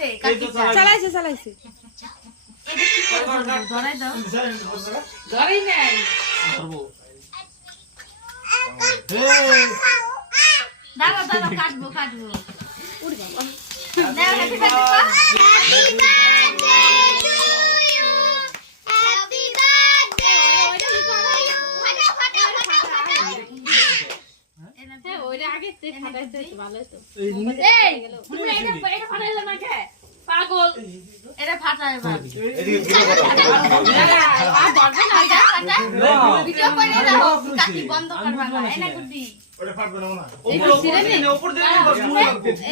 দে চালাইছে চালাইছে ধরাই দাও ধরেই নাই দাঁড়াও দাঁড়াও কাটবো কাটবো happy birthday কর। হ্যাঁ ওইটা আগে থেকে ফাটাইছে তো ভালো হতো এই, তুমি এটা এটা ফাটাইলে না কে? পাগল। এটা ফাটা এবার। আর ধরবে না এটা ফাটা। ভিডিও করে দাও কাকি বন্ধ করবা না এনা গুড্ডি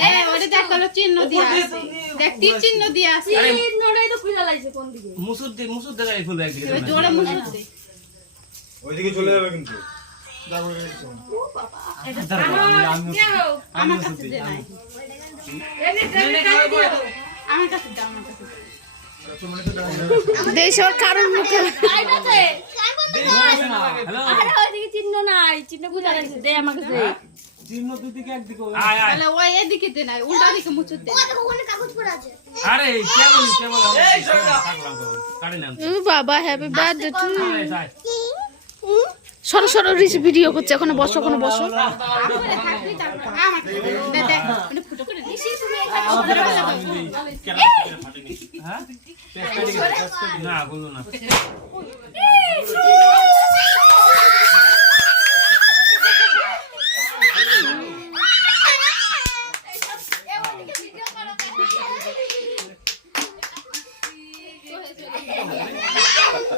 এ দেখ চিহ্ন দিয়া আছে। দেখ তীর চিহ্ন দিয়া আছে। এই নড়াই তো খুলে লাইছে কোন দিকে? মুসুর দিয়ে মুসুর দিয়ে গাড়ি খুলবে একদিকে জোরে মুসুর দে। ওইদিকে চলে যাবে কিন্তু। দেশর কারণ মুখে। আইতাছে হ্যালো আরে ওইদিকে চিহ্ন নাই চিহ্ন কোথায় আছে দে আমাকে দে চিহ্ন দুই একদিকে আয় আয়। ওই এদিকে দে নাই উল্টা দিকে মুছুর দে আরে কেবল কেবল কাটলাম তো কাটি নাম বাবা হ্যাপি বার্থডে টু সরো সরো রিসি ভিডিও করছে ওখানে বসো ওখানে বসো। তারপরে থাকবি তারপরে আমার কাছে দে দে দেখ মানে ফুটো করে দিস হ্যাঁ না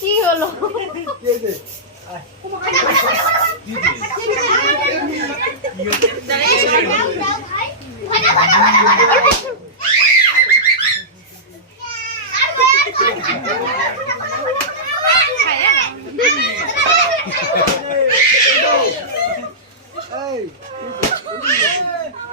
কি হলো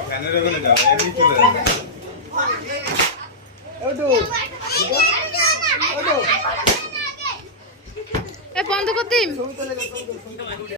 ফ্যানের ওখানে যাও এমনি চলে যাবে বন্ধ করতিম